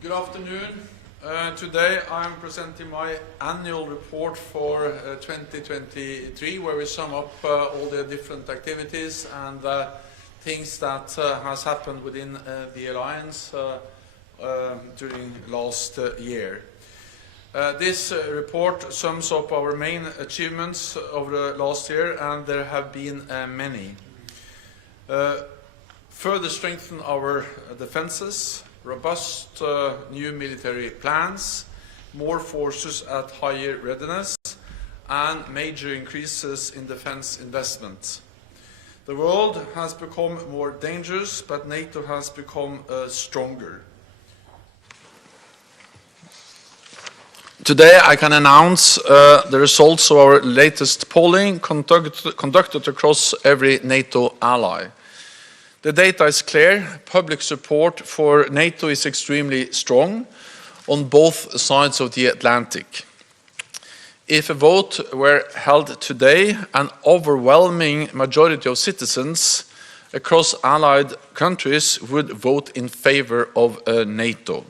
Good afternoon. Today I'm presenting my annual report for 2023, where we sum up all the different activities and things that has happened within the alliance during last year. This report sums up our main achievements over the last year, and there have been many. Further strengthen our defenses, robust new military plans, more forces at higher readiness, and major increases in defense investment. The world has become more dangerous, but NATO has become stronger. Today I can announce the results of our latest polling conducted across every NATO ally. The data is clear. Public support for NATO is extremely strong on both sides of the Atlantic. If a vote were held today, an overwhelming majority of citizens across allied countries would vote in favor of NATO.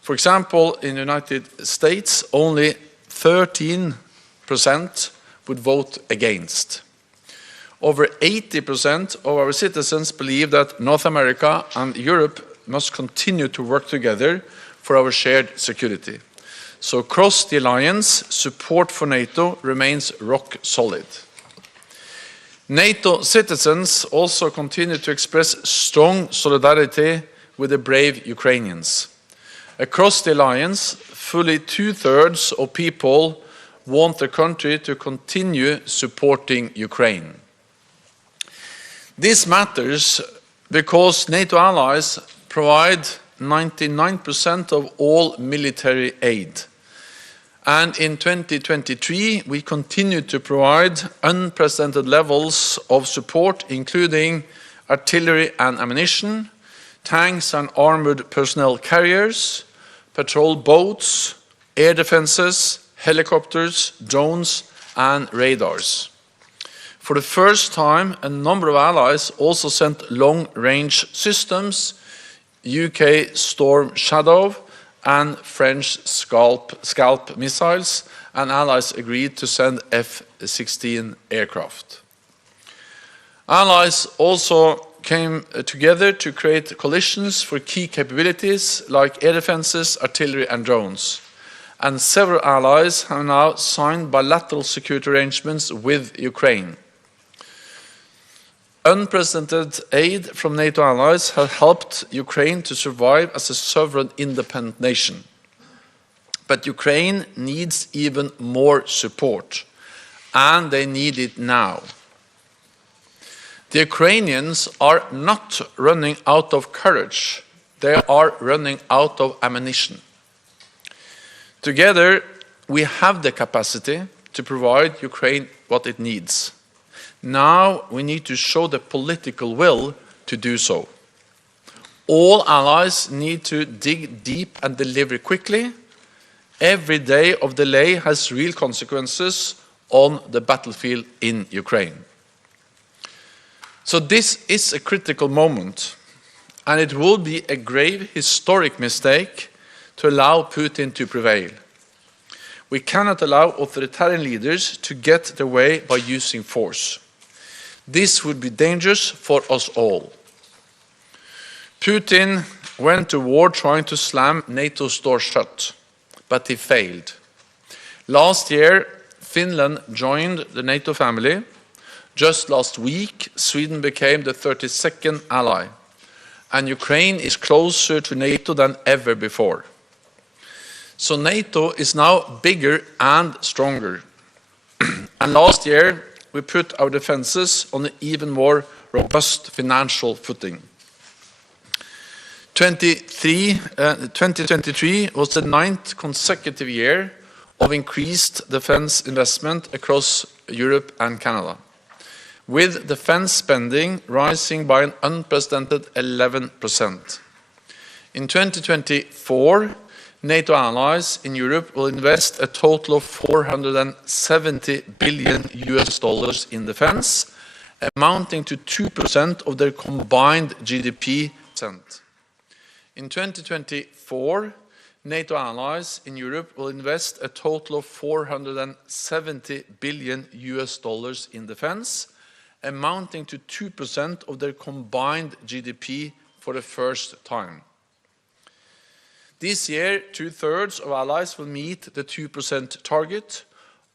For example, in the United States, only 13% would vote against. Over 80% of our citizens believe that North America and Europe must continue to work together for our shared security. So across the alliance, support for NATO remains rock solid. NATO citizens also continue to express strong solidarity with the brave Ukrainians. Across the alliance, fully 2/3 of people want the country to continue supporting Ukraine. This matters because NATO allies provide 99% of all military aid. And in 2023, we continue to provide unprecedented levels of support, including artillery and ammunition, tanks and armored personnel carriers, patrol boats, air defenses, helicopters, drones, and radars. For the first time, a number of allies also sent long-range systems, UK Storm Shadow and French Scalp missiles, and allies agreed to send F-16 aircraft. Allies also came together to create coalitions for key capabilities like air defenses, artillery and drones. And several allies have now signed bilateral security arrangements with Ukraine. Unprecedented aid from NATO allies has helped Ukraine to survive as a sovereign independent nation. But Ukraine needs even more support, and they need it now. The Ukrainians are not running out of courage, they are running out of ammunition. Together, we have the capacity to provide Ukraine what it needs. Now we need to show the political will to do so. All allies need to dig deep and deliver quickly. Every day of delay has real consequences on the battlefield in Ukraine. So this is a critical moment, and it will be a grave historic mistake to allow Putin to prevail. We cannot allow authoritarian leaders to get their way by using force. This would be dangerous for us all. Putin went to war trying to slam NATO's door shut, but he failed. Last year, Finland joined the NATO family. Just last week, Sweden became the 32nd ally, and Ukraine is closer to NATO than ever before. So NATO is now bigger and stronger. And last year, we put our defenses on an even more robust financial footing. 2023 was the 9th consecutive year of increased defense investment across Europe and Canada, with defense spending rising by an unprecedented 11%. In 2024, NATO allies in Europe will invest a total of $470 billion in defense, amounting to 2% of their combined GDP. In 2024, NATO allies in Europe will invest a total of $470 billion in defense, amounting to 2% of their combined GDP for the first time. This year, 2/3 of allies will meet the 2% target,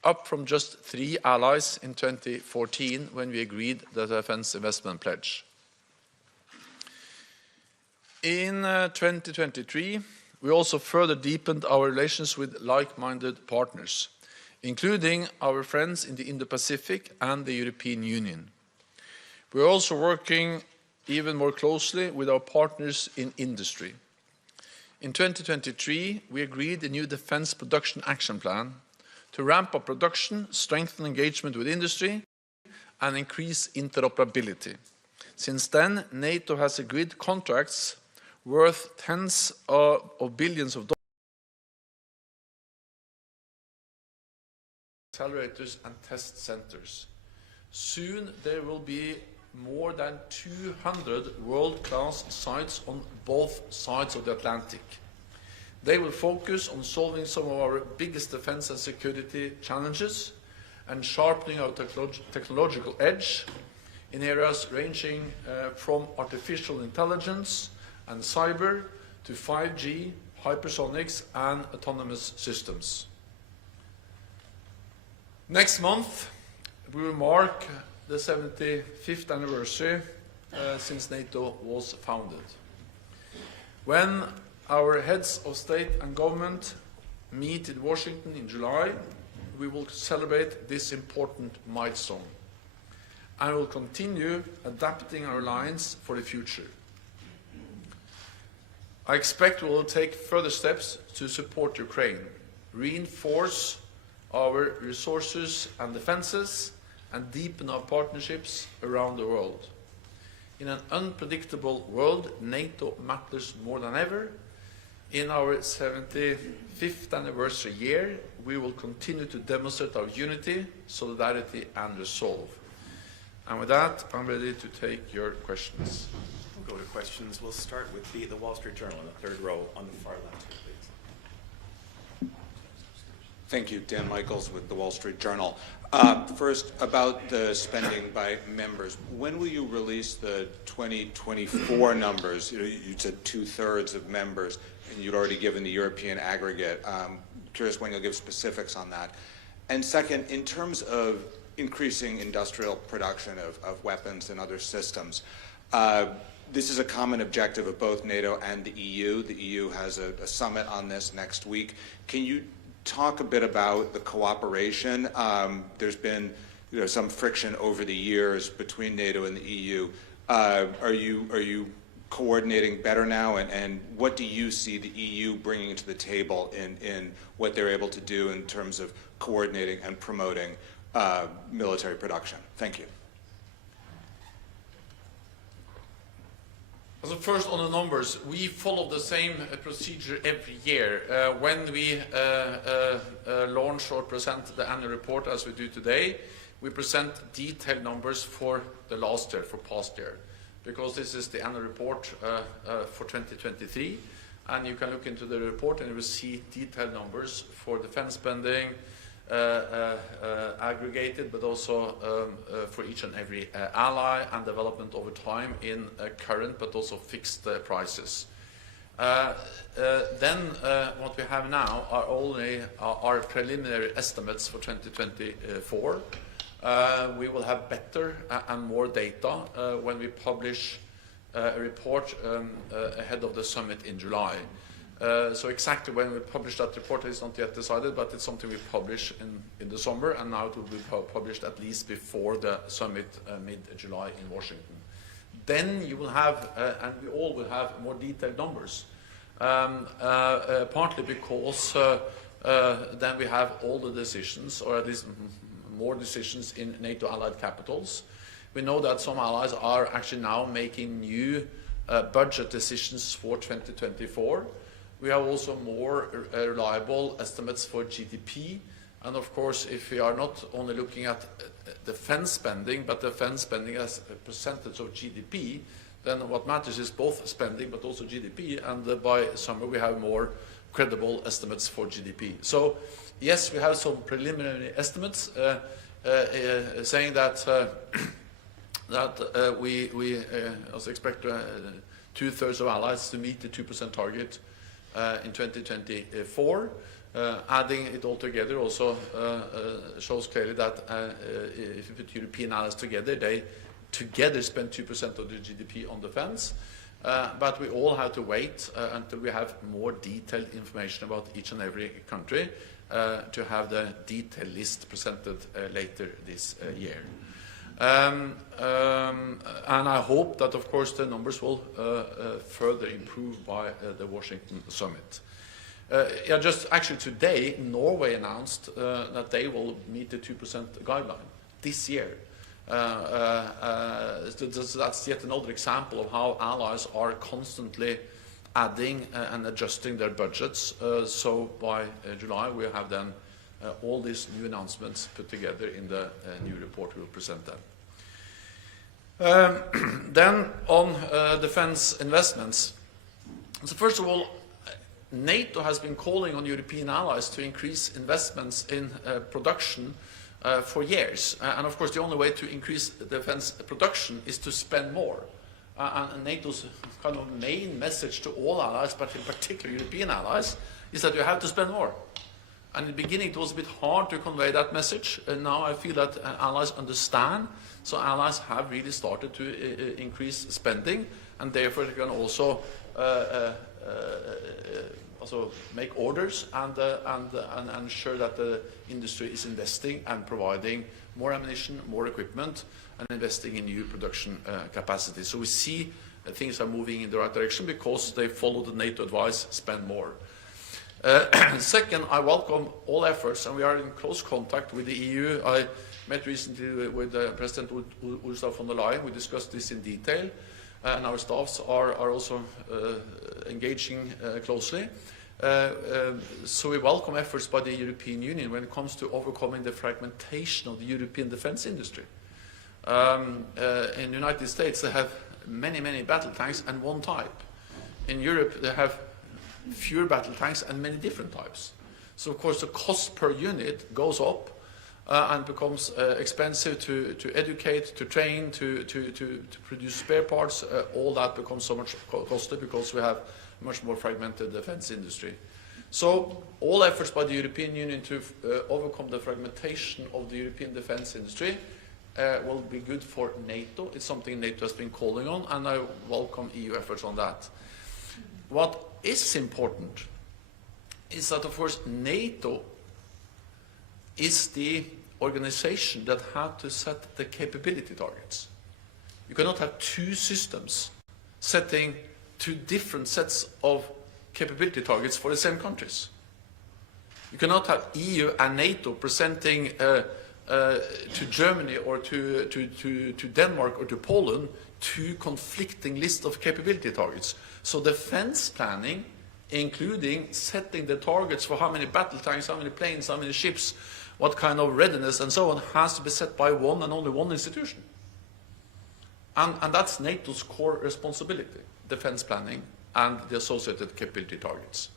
up from just 3 allies in 2014 when we agreed the defense investment pledge. In 2023, we also further deepened our relations with like-minded partners, including our friends in the Indo-Pacific and the European Union. We are also working even more closely with our partners in industry. In 2023, we agreed a new Defense Production Action Plan to ramp up production, strengthen engagement with industry, and increase interoperability. Since then, NATO has agreed contracts worth tens of billions of dollars, accelerators and test centers. Soon there will be more than 200 world-class sites on both sides of the Atlantic. They will focus on solving some of our biggest defense and security challenges and sharpening our technological edge in areas ranging from artificial intelligence and cyber to 5G, hypersonics and autonomous systems. Next month, we will mark the 75th anniversary since NATO was founded. When our heads of state and government meet in Washington in July, we will celebrate this important milestone and will continue adapting our alliance for the future. I expect we will take further steps to support Ukraine, reinforce our resources and defenses, and deepen our partnerships around the world. In an unpredictable world, NATO matters more than ever. In our 75th anniversary year, we will continue to demonstrate our unity, solidarity, and resolve. And with that, I'm ready to take your questions. We'll go to questions. We'll start with the Wall Street Journal in the third row on the far left, please. Thank you. Dan Michaels with the Wall Street Journal. First, about the spending by members. When will you release the 2024 numbers? You said 2/3 of members, and you'd already given the European aggregate. Curious when you'll give specifics on that. And second, in terms of increasing industrial production of weapons and other systems, this is a common objective of both NATO and the EU. The EU has a summit on this next week. Can you talk a bit about the cooperation? There's been some friction over the years between NATO and the EU. Are you coordinating better now? And what do you see the EU bringing to the table in what they're able to do in terms of coordinating and promoting military production? Thank you. So first, on the numbers, we follow the same procedure every year. When we launch or present the annual report, as we do today, we present detailed numbers for the last year, for past year, because this is the annual report for 2023, and you can look into the report and you will see detailed numbers for defense spending, aggregated, but also for each and every ally, and development over time in current but also fixed prices. Then what we have now are only our preliminary estimates for 2024. We will have better and more data when we publish a report ahead of the summit in July. So exactly when we publish that report is not yet decided, but it's something we publish in the summer, and now it will be published at least before the summit mid-July in Washington. Then you will have, and we all will have, more detailed numbers, partly because then we have all the decisions, or at least more decisions in NATO allied capitals. We know that some allies are actually now making new budget decisions for 2024. We have also more reliable estimates for GDP. And of course, if we are not only looking at defense spending, but defense spending as a percentage of GDP, then what matters is both spending but also GDP, and by summer we have more credible estimates for GDP. So yes, we have some preliminary estimates saying that we also expect 2/3 of allies to meet the 2% target in 2024. Adding it all together also shows clearly that if you put European allies together, they together spend 2% of the GDP on defense. But we all have to wait until we have more detailed information about each and every country to have the detailed list presented later this year. And I hope that, of course, the numbers will further improve by the Washington summit. Yeah, just actually today, Norway announced that they will meet the 2% guideline this year. So that's yet another example of how allies are constantly adding and adjusting their budgets. So by July, we have then all these new announcements put together in the new report. We'll present them. Then on defense investments. So first of all, NATO has been calling on European allies to increase investments in production for years. And of course, the only way to increase defense production is to spend more. And NATO's kind of main message to all allies, but in particular European allies, is that you have to spend more. And in the beginning, it was a bit hard to convey that message. And now I feel that allies understand. So allies have really started to increase spending, and therefore they can also make orders and ensure that the industry is investing and providing more ammunition, more equipment, and investing in new production capacity. So we see that things are moving in the right direction because they follow the NATO advice, spend more. Second, I welcome all efforts, and we are in close contact with the EU. I met recently with President Ursula von der Leyen. We discussed this in detail, and our staffs are also engaging closely. So we welcome efforts by the European Union when it comes to overcoming the fragmentation of the European defense industry. In the United States, they have many, many battle tanks and one type. In Europe, they have fewer battle tanks and many different types. So of course the cost per unit goes up and becomes expensive to educate, to train, to produce spare parts. All that becomes so much costly because we have a much more fragmented defense industry. So all efforts by the European Union to overcome the fragmentation of the European defense industry will be good for NATO. It's something NATO has been calling on, and I welcome EU efforts on that. What is important is that, of course, NATO is the organization that has to set the capability targets. You cannot have two systems setting two different sets of capability targets for the same countries. You cannot have EU and NATO presenting to Germany or to Denmark or to Poland two conflicting lists of capability targets. So defense planning, including setting the targets for how many battle tanks, how many planes, how many ships, what kind of readiness and so on, has to be set by one and only one institution. And that's NATO's core responsibility, defense planning and the associated capability targets.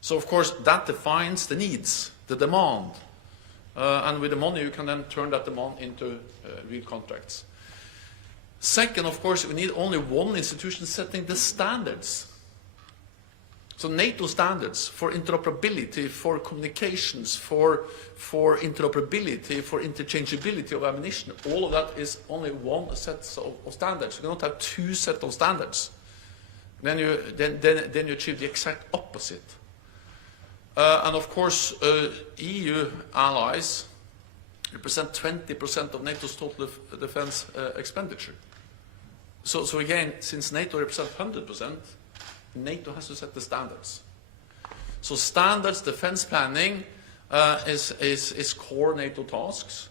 So of course that defines the needs, the demand, and with the money you can then turn that demand into real contracts. Second, of course, we need only one institution setting the standards. So NATO standards for interoperability, for communications, for interoperability, for interchangeability of ammunition, all of that is only one set of standards. You cannot have two sets of standards. Then you achieve the exact opposite. And of course, EU allies represent 20% of NATO's total defense expenditure. So again, since NATO represents 100%, NATO has to set the standards. So standards, defense planning is core NATO tasks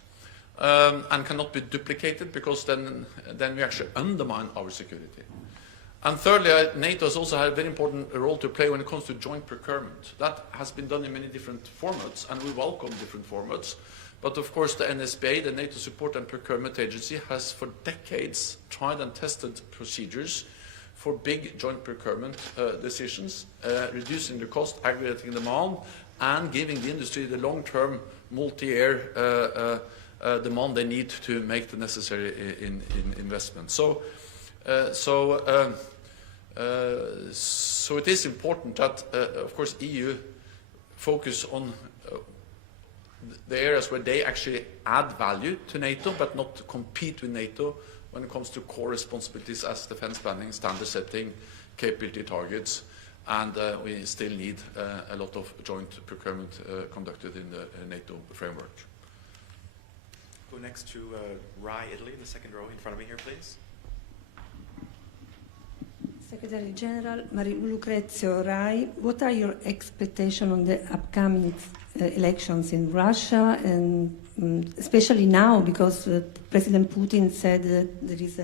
and cannot be duplicated because then we actually undermine our security. And thirdly, NATO has also had a very important role to play when it comes to joint procurement. That has been done in many different formats, and we welcome different formats. But of course the NSBA, the NATO Support and Procurement Agency, has for decades tried and tested procedures for big joint procurement decisions, reducing the cost, aggregating demand, and giving the industry the long-term multi-year demand they need to make the necessary investment. So it is important that, of course, EU focus on the areas where they actually add value to NATO, but not compete with NATO when it comes to core responsibilities as defense planning, standard setting, capability targets, and we still need a lot of joint procurement conducted in the NATO framework. Go next to Rai, Italy, in the second row in front of me here, please. Secretary General Lucrezio Rai, what are your expectations on the upcoming elections in Russia, and especially now because President Putin said that there is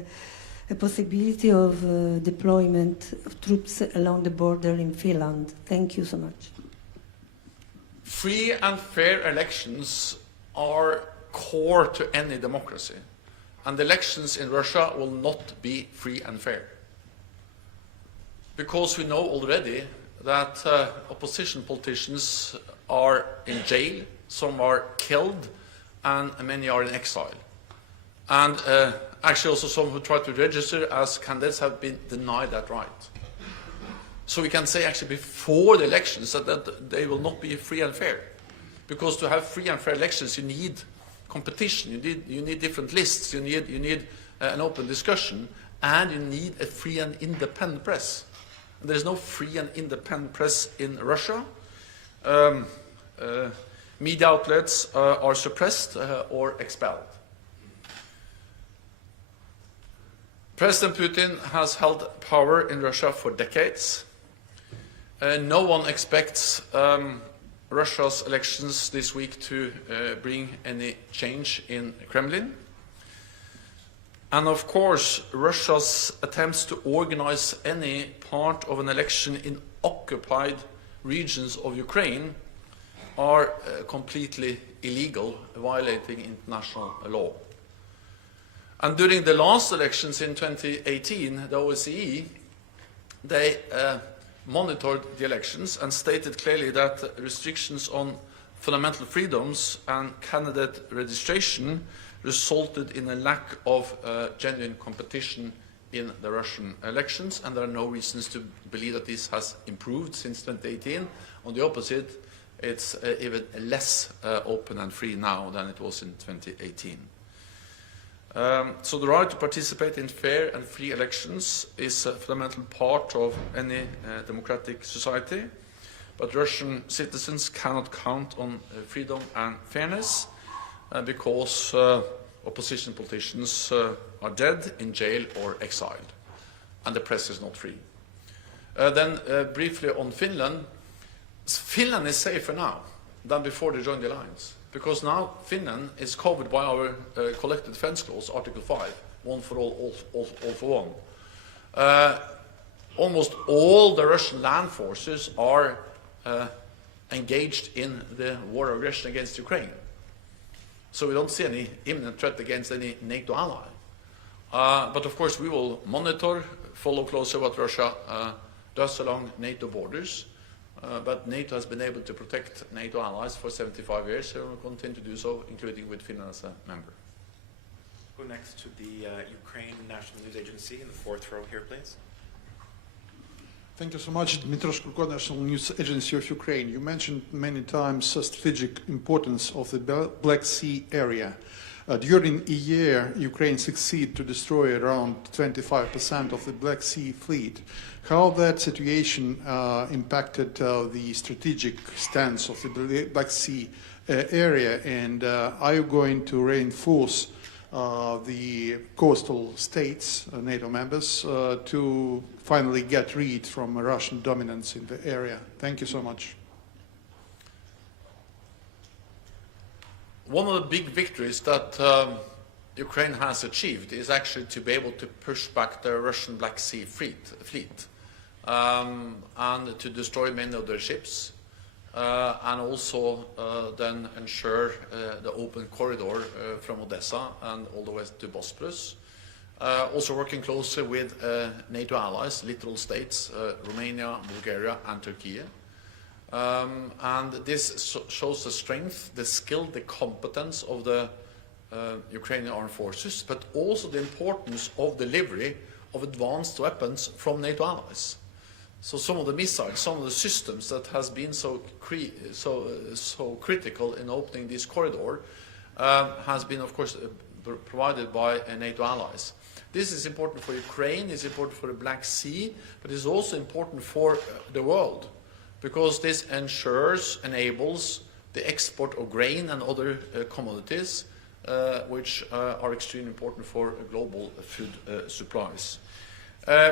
a possibility of deployment of troops along the border in Finland? Thank you so much. Free and fair elections are core to any democracy, and elections in Russia will not be free and fair. Because we know already that opposition politicians are in jail, some are killed, and many are in exile. And actually also some who try to register as candidates have been denied that right. So we can say actually before the elections that they will not be free and fair. Because to have free and fair elections you need competition, you need different lists, you need an open discussion, and you need a free and independent press. There is no free and independent press in Russia. Media outlets are suppressed or expelled. President Putin has held power in Russia for decades. No one expects Russia's elections this week to bring any change in Kremlin. And of course, Russia's attempts to organize any part of an election in occupied regions of Ukraine are completely illegal, violating international law. And during the last elections in 2018, the OSCE, they monitored the elections and stated clearly that restrictions on fundamental freedoms and candidate registration resulted in a lack of genuine competition in the Russian elections, and there are no reasons to believe that this has improved since 2018. On the opposite, it's even less open and free now than it was in 2018. So the right to participate in fair and free elections is a fundamental part of any democratic society, but Russian citizens cannot count on freedom and fairness because opposition politicians are dead, in jail or exiled, and the press is not free. Then briefly on Finland. Finland is safer now than before they joined the alliance, because now Finland is covered by our collective defense clause, Article 5, one for all for one. Almost all the Russian land forces are engaged in the war of aggression against Ukraine. So we don't see any imminent threat against any NATO ally. But of course we will monitor, follow closely what Russia does along NATO borders. But NATO has been able to protect NATO allies for 75 years, and will continue to do so, including with Finland as a member. Go next to the Ukraine National News Agency in the fourth row here, please. Thank you so much, Dmitry Shkurko, National News Agency of Ukraine. You mentioned many times the strategic importance of the Black Sea area. During a year, Ukraine succeeded to destroy around 25% of the Black Sea fleet. How that situation impacted the strategic stance of the Black Sea area, and are you going to reinforce the coastal states, NATO members, to finally get rid from Russian dominance in the area? Thank you so much. One of the big victories that Ukraine has achieved is actually to be able to push back the Russian Black Sea fleet and to destroy many of their ships. and also then ensure the open corridor from Odessa and all the way to Bosporus. Also working closely with NATO allies, littoral states, Romania, Bulgaria and Turkey. And this shows the strength, the skill, the competence of the Ukrainian armed forces, but also the importance of delivery of advanced weapons from NATO allies. So some of the missiles, some of the systems that has been so critical in opening this corridor has been, of course, provided by NATO allies. This is important for Ukraine, it's important for the Black Sea, but it's also important for the world, because this enables the export of grain and other commodities, which are extremely important for global food supplies.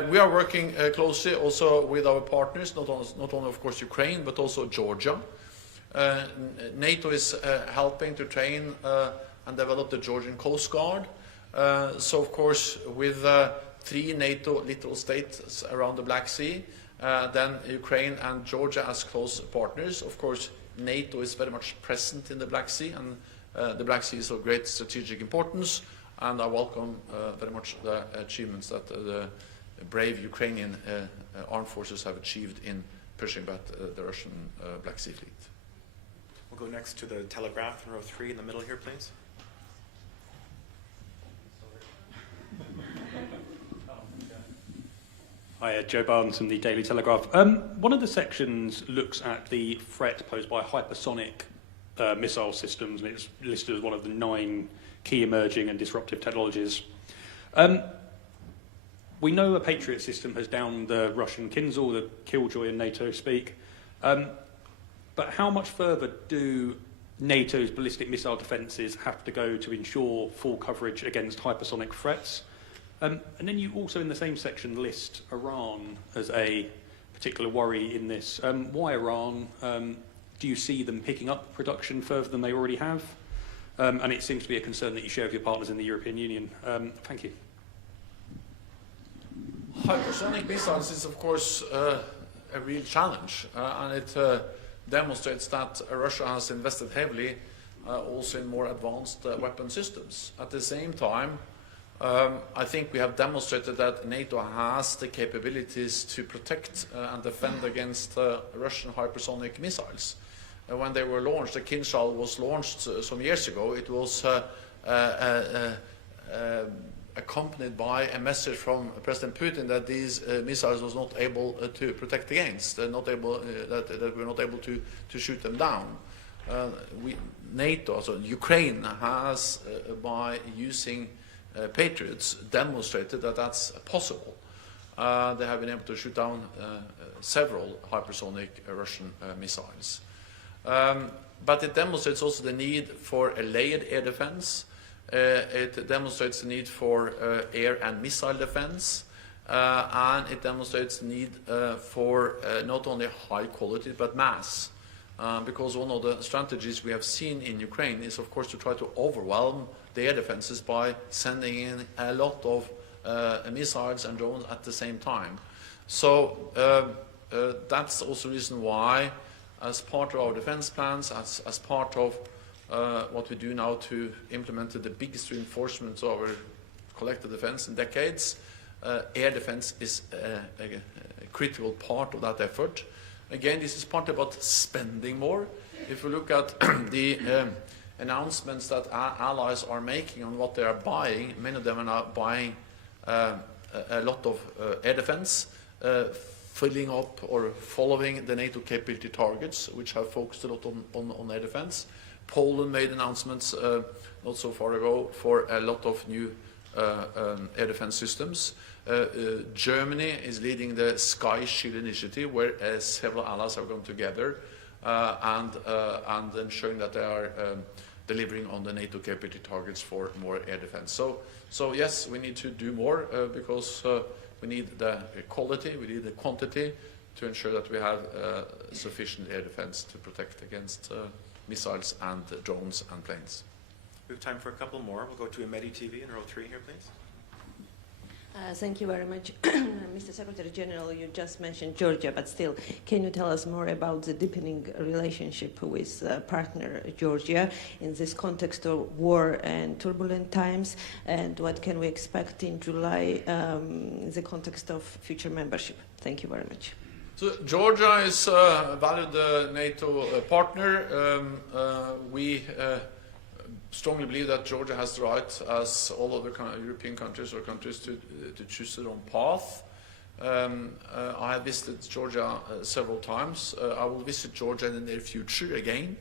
We are working closely also with our partners, not only of course Ukraine, but also Georgia. NATO is helping to train and develop the Georgian Coast Guard. So of course with 3 NATO littoral states around the Black Sea, then Ukraine and Georgia as close partners. Of course NATO is very much present in the Black Sea, and the Black Sea is of great strategic importance, and I welcome very much the achievements that the brave Ukrainian armed forces have achieved in pushing back the Russian Black Sea fleet. We'll go next to the Telegraph in row 3 in the middle here, please. Hi, Joe Barnes from the Daily Telegraph. One of the sections looks at the threat posed by hypersonic missile systems, and it's listed as one of the 9 key emerging and disruptive technologies. We know a Patriot system has downed the Russian Kinzhal, the Killjoy in NATO speak. But how much further do NATO's ballistic missile defences have to go to ensure full coverage against hypersonic threats? And then you also in the same section list Iran as a particular worry in this. Why Iran? Do you see them picking up production further than they already have? And it seems to be a concern that you share with your partners in the European Union. Thank you. Hypersonic missiles is, of course, a real challenge, and it demonstrates that Russia has invested heavily also in more advanced weapon systems. At the same time, I think we have demonstrated that NATO has the capabilities to protect and defend against Russian hypersonic missiles. When they were launched, the Kinzhal was launched some years ago. It was accompanied by a message from President Putin that these missiles was not able to protect against, that we're not able to shoot them down. NATO, so Ukraine, has by using Patriots demonstrated that that's possible. They have been able to shoot down several hypersonic Russian missiles. But it demonstrates also the need for a layered air defense. It demonstrates the need for air and missile defense, and it demonstrates the need for not only high quality but mass. Because one of the strategies we have seen in Ukraine is, of course, to try to overwhelm the air defenses by sending in a lot of missiles and drones at the same time. So that's also the reason why, as part of our defense plans, as part of what we do now to implement the biggest reinforcement of our collective defense in decades, air defense is a critical part of that effort. Again, this is partly about spending more. If we look at the announcements that our allies are making on what they are buying, many of them are now buying a lot of air defense, filling up or following the NATO capability targets, which have focused a lot on air defense. Poland made announcements not so far ago for a lot of new air defense systems. Germany is leading the Sky Shield initiative, where several allies are going together and ensuring that they are delivering on the NATO capability targets for more air defense. So yes, we need to do more because we need the quality, we need the quantity to ensure that we have sufficient air defense to protect against missiles and drones and planes. We have time for a couple more. We'll go to Amedi TV in row 3 here, please. Thank you very much. Mr. Secretary General, you just mentioned Georgia, but still, can you tell us more about the deepening relationship with partner Georgia in this context of war and turbulent times, and what can we expect in July in the context of future membership? Thank you very much. So Georgia is a valued NATO partner. We strongly believe that Georgia has the right, as all other European countries or countries, to choose their own path. I have visited Georgia several times. I will visit Georgia in the near future again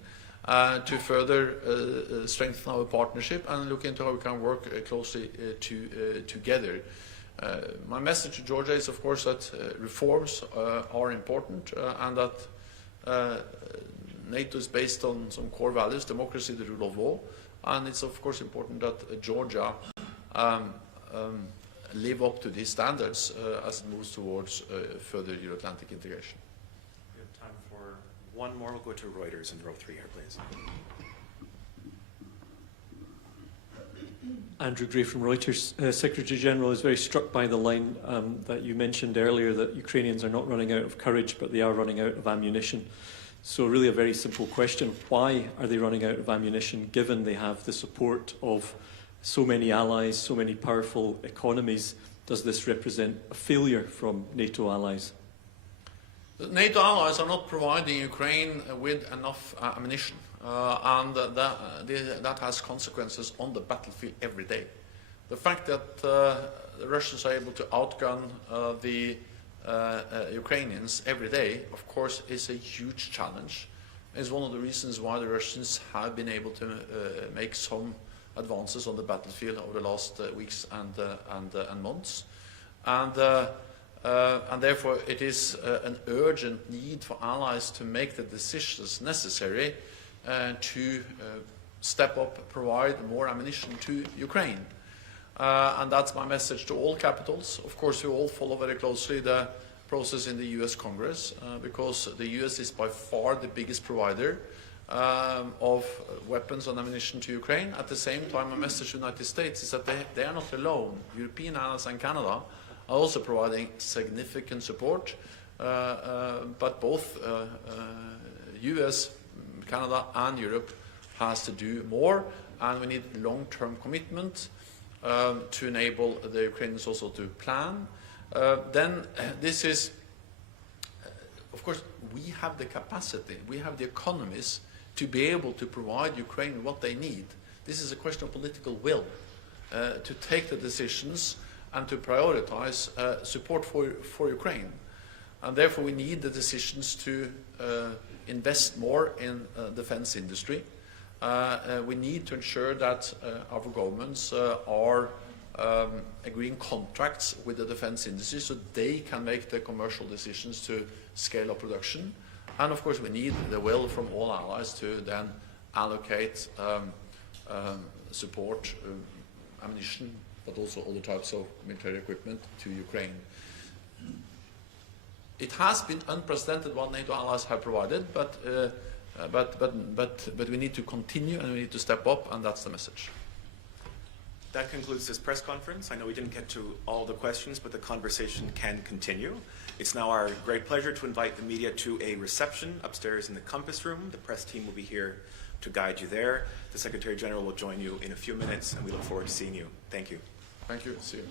to further strengthen our partnership and look into how we can work closely together. My message to Georgia is, of course, that reforms are important and that NATO is based on some core values: democracy, the rule of law. And it's of course important that Georgia live up to these standards as it moves towards further Euro-Atlantic integration. We have time for one more. We'll go to Reuters in row 3 here, please. Andrew Gray from Reuters. Secretary General is very struck by the line that you mentioned earlier, that Ukrainians are not running out of courage, but they are running out of ammunition. So really a very simple question: why are they running out of ammunition, given they have the support of so many allies, so many powerful economies? Does this represent a failure from NATO allies? The NATO allies are not providing Ukraine with enough ammunition, and that has consequences on the battlefield every day. The fact that the Russians are able to outgun the Ukrainians every day, of course, is a huge challenge. It's one of the reasons why the Russians have been able to make some advances on the battlefield over the last weeks and months. And therefore it is an urgent need for allies to make the decisions necessary to step up, provide more ammunition to Ukraine. And that's my message to all capitals. Of course, we all follow very closely the process in the US Congress, because the US is by far the biggest provider of weapons and ammunition to Ukraine. At the same time, my message to the United States is that they are not alone. European allies and Canada are also providing significant support, but both US, Canada and Europe has to do more, and we need long-term commitment to enable the Ukrainians also to plan. Then this is, of course, we have the capacity, we have the economies to be able to provide Ukraine what they need. This is a question of political will to take the decisions and to prioritize support for Ukraine. And therefore we need the decisions to invest more in defense industry. We need to ensure that our governments are agreeing contracts with the defense industry so they can make the commercial decisions to scale up production. And of course we need the will from all allies to then allocate support, ammunition, but also other types of military equipment to Ukraine. It has been unprecedented what NATO allies have provided, but we need to continue and we need to step up, and that's the message. That concludes this press conference. I know we didn't get to all the questions, but the conversation can continue. It's now our great pleasure to invite the media to a reception upstairs in the Compass Room. The press team will be here to guide you there. The Secretary General will join you in a few minutes, and we look forward to seeing you. Thank you. Thank you. See you.